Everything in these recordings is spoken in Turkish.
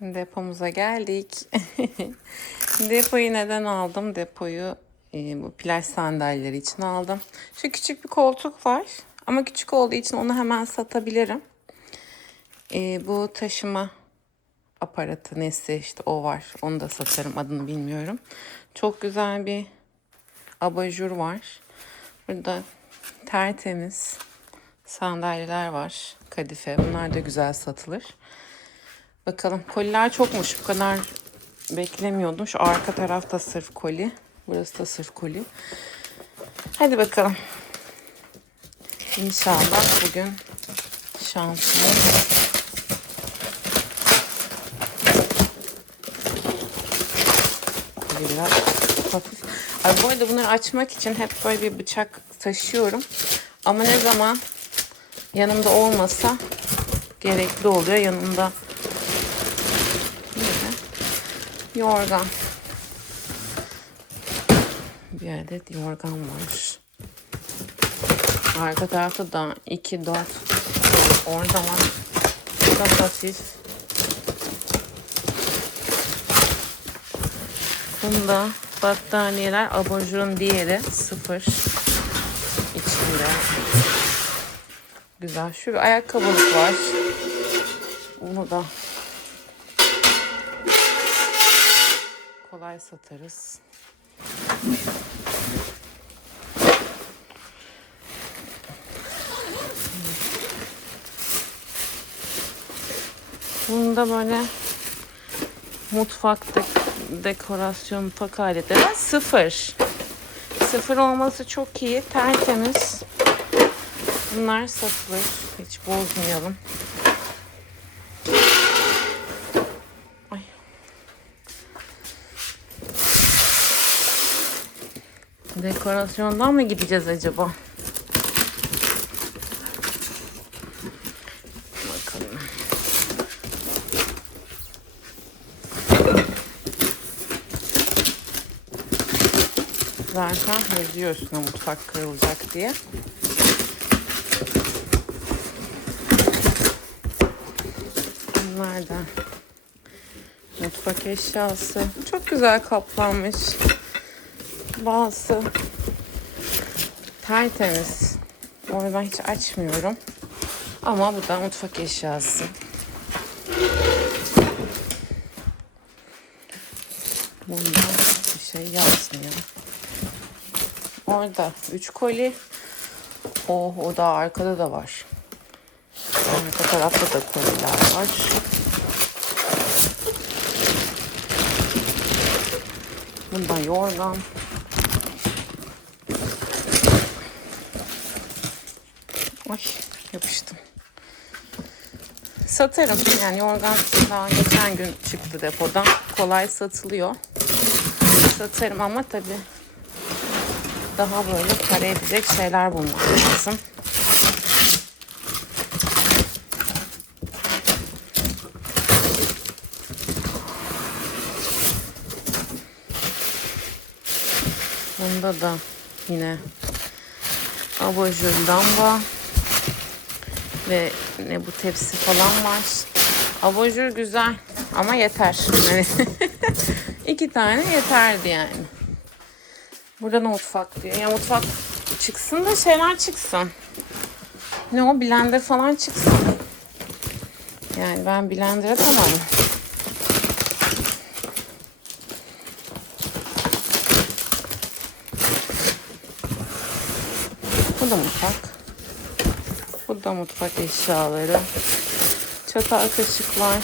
Depomuza geldik. Depoyu neden aldım? Depoyu e, bu plaj sandalyeleri için aldım. Şu küçük bir koltuk var. Ama küçük olduğu için onu hemen satabilirim. E, bu taşıma aparatı nesi işte o var. Onu da satarım adını bilmiyorum. Çok güzel bir abajur var. Burada tertemiz sandalyeler var. Kadife. Bunlar da güzel satılır. Bakalım koliler çokmuş. Bu kadar beklemiyordum. Şu arka tarafta sırf koli. Burası da sırf koli. Hadi bakalım. İnşallah bugün şansımız Koliler hafif. Ay bu arada bunları açmak için hep böyle bir bıçak taşıyorum. Ama ne zaman yanımda olmasa gerekli oluyor. Yanımda yorgan. Bir adet yorgan var. Arka tarafta da 2 4 orada var. Çok hafif. Bunda battaniyeler abajurun diğeri sıfır içinde. Güzel. Şu bir ayakkabılık var. Bunu da kolay satarız. Bunda böyle mutfak dek- dekorasyon mutfak aletleri sıfır. Sıfır olması çok iyi. Tertemiz. Bunlar satılır. Hiç bozmayalım. Dekorasyondan mı gideceğiz acaba? Bakalım. Zaten yazıyor üstüne mutfak kırılacak diye. Bunlar da mutfak eşyası. Çok güzel kaplanmış. Bazı tertemiz. Onu ben hiç açmıyorum. Ama bu da mutfak eşyası. Bunda bir şey yazmıyor. Orada 3 koli. Oh, o da arkada da var. Arka tarafta da koliler var. Bunda yorgan. Ay yapıştım. Satarım. Yani yorgan daha geçen gün çıktı depodan. Kolay satılıyor. Satarım ama tabii daha böyle para edecek şeyler bulmak lazım. Bunda da yine abajur lamba ve ne bu tepsi falan var. Abajur güzel ama yeter. Yani iki tane yeterdi yani. Burada da mutfak diyor. Ya mutfak çıksın da şeyler çıksın. Ne o blender falan çıksın. Yani ben blender'a tamamım. Bu da mutfak. Bu da mutfak eşyaları. Çatal kaşıklar.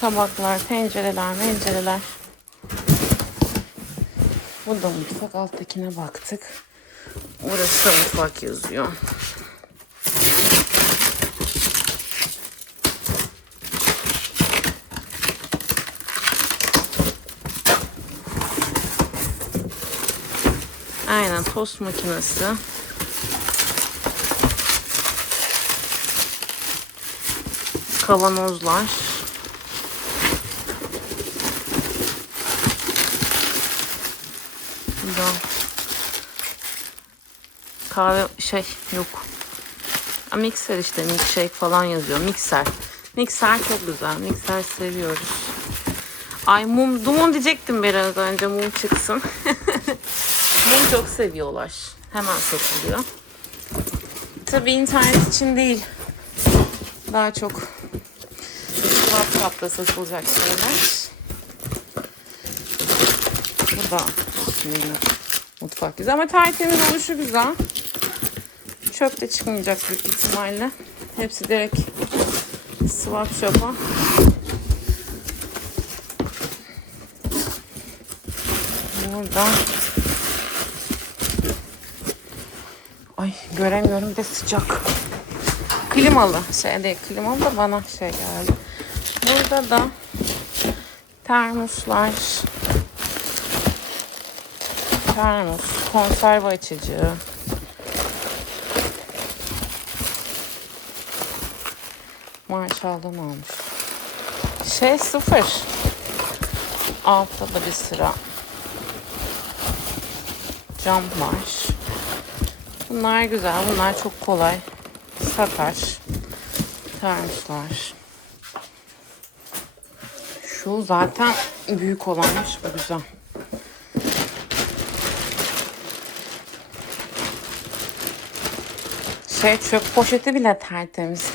Tabaklar, tencereler, mencereler. Bu da mutfak. Alttakine baktık. Burası da mutfak yazıyor. Aynen tost makinesi. Kavanozlar. Bu da kahve şey yok. Ha, Mikser işte milkshake falan yazıyor. Mikser. Mikser çok güzel. Mikser seviyoruz. Ay mum, mum diyecektim biraz önce mum çıksın. mum çok seviyorlar. Hemen satılıyor. Tabii internet için değil. Daha çok WhatsApp'ta satılacak şeyler. Bu da yine mutfak güzel ama tertemiz oluşu güzel. Çöp de çıkmayacak büyük ihtimalle. Hepsi direkt swap shop'a. Burada Ay göremiyorum bir de sıcak. Klimalı şey değil klimalı da bana şey geldi. Burada da termoslar termos, konserve açıcı. Marshall'dan almış. Şey sıfır. Altta da bir sıra cam var. Bunlar güzel. Bunlar çok kolay. Satar. Termoslar. Şu zaten büyük olanmış. Bu güzel. Şey çöp poşeti bile tertemiz.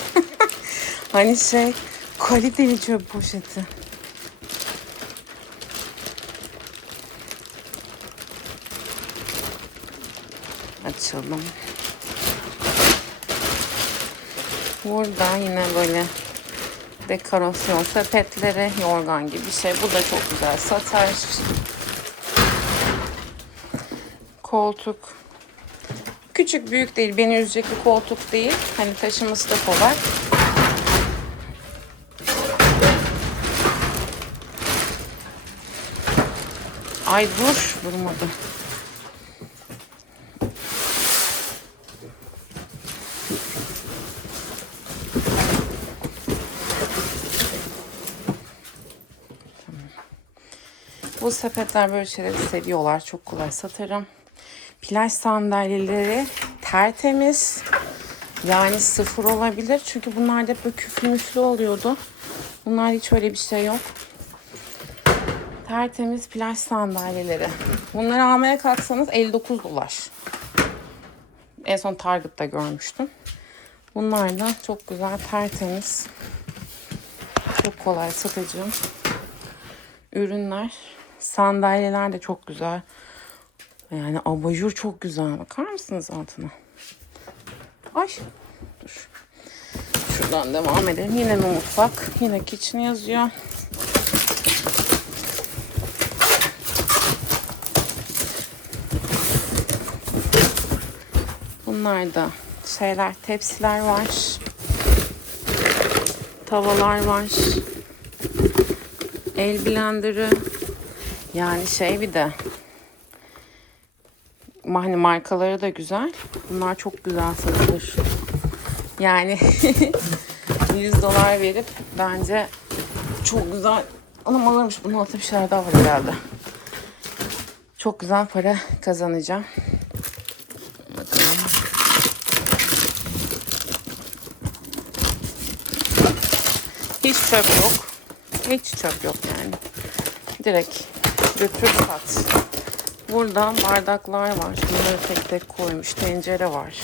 hani şey kaliteli çöp poşeti. Açalım. Burada yine böyle dekorasyon sepetleri, yorgan gibi bir şey. Bu da çok güzel satar. Koltuk. Küçük büyük değil. Beni üzecek bir koltuk değil. Hani taşıması da kolay. Ay dur. Durmadı. Bu sepetler böyle şeyleri seviyorlar. Çok kolay satarım. Plaj sandalyeleri tertemiz. Yani sıfır olabilir. Çünkü bunlar da böyle küflü müflü oluyordu. Bunlar hiç öyle bir şey yok. Tertemiz plaj sandalyeleri. Bunları almaya kalksanız 59 dolar. En son Target'ta görmüştüm. Bunlar da çok güzel, tertemiz. Çok kolay satıcı ürünler. Sandalyeler de çok güzel. Yani abajur çok güzel. Bakar mısınız altına? Ay dur. Şuradan devam edelim. Yine mi mutfak? Yine kitchen yazıyor. Bunlar da şeyler, tepsiler var. Tavalar var. El blenderı. Yani şey bir de hani markaları da güzel. Bunlar çok güzel satılır. Yani 100 dolar verip bence çok güzel Anam alırmış bunun altında bir şeyler daha var herhalde. Çok güzel para kazanacağım. Bakalım. Hiç çöp yok. Hiç çöp yok yani. Direkt götür sat. Burada bardaklar var. Bunları tek tek koymuş. Tencere var.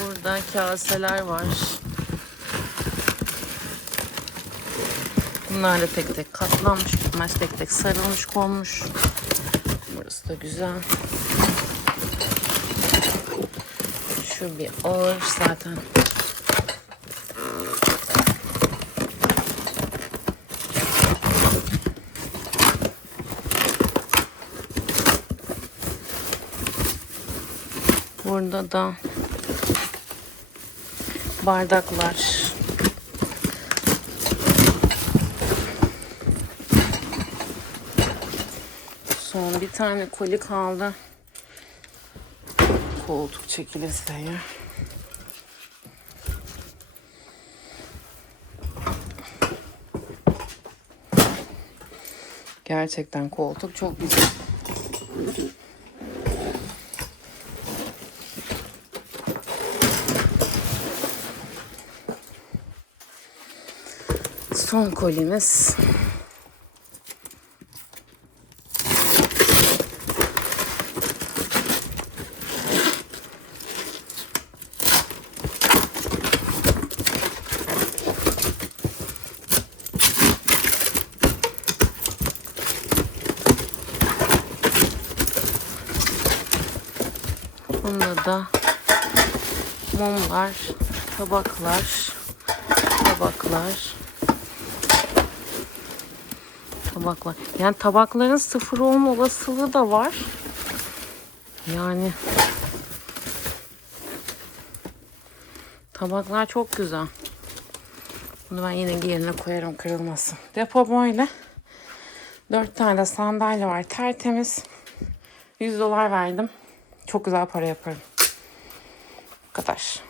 Burada kaseler var. Bunlar da tek tek katlanmış, bitmez tek tek sarılmış, konmuş. Burası da güzel. Şu bir ağır zaten. Burada da bardaklar. Son bir tane koli kaldı. koltuk çekilirse ya. Gerçekten koltuk çok güzel. Son kolimiz. Bunda da mumlar, tabaklar, tabaklar, tabaklar. Yani tabakların sıfır olma olasılığı da var. Yani tabaklar çok güzel. Bunu ben yine yerine koyarım kırılmasın. Depo böyle. Dört tane sandalye var tertemiz. 100 dolar verdim. Çok güzel para yaparım. Bu kadar.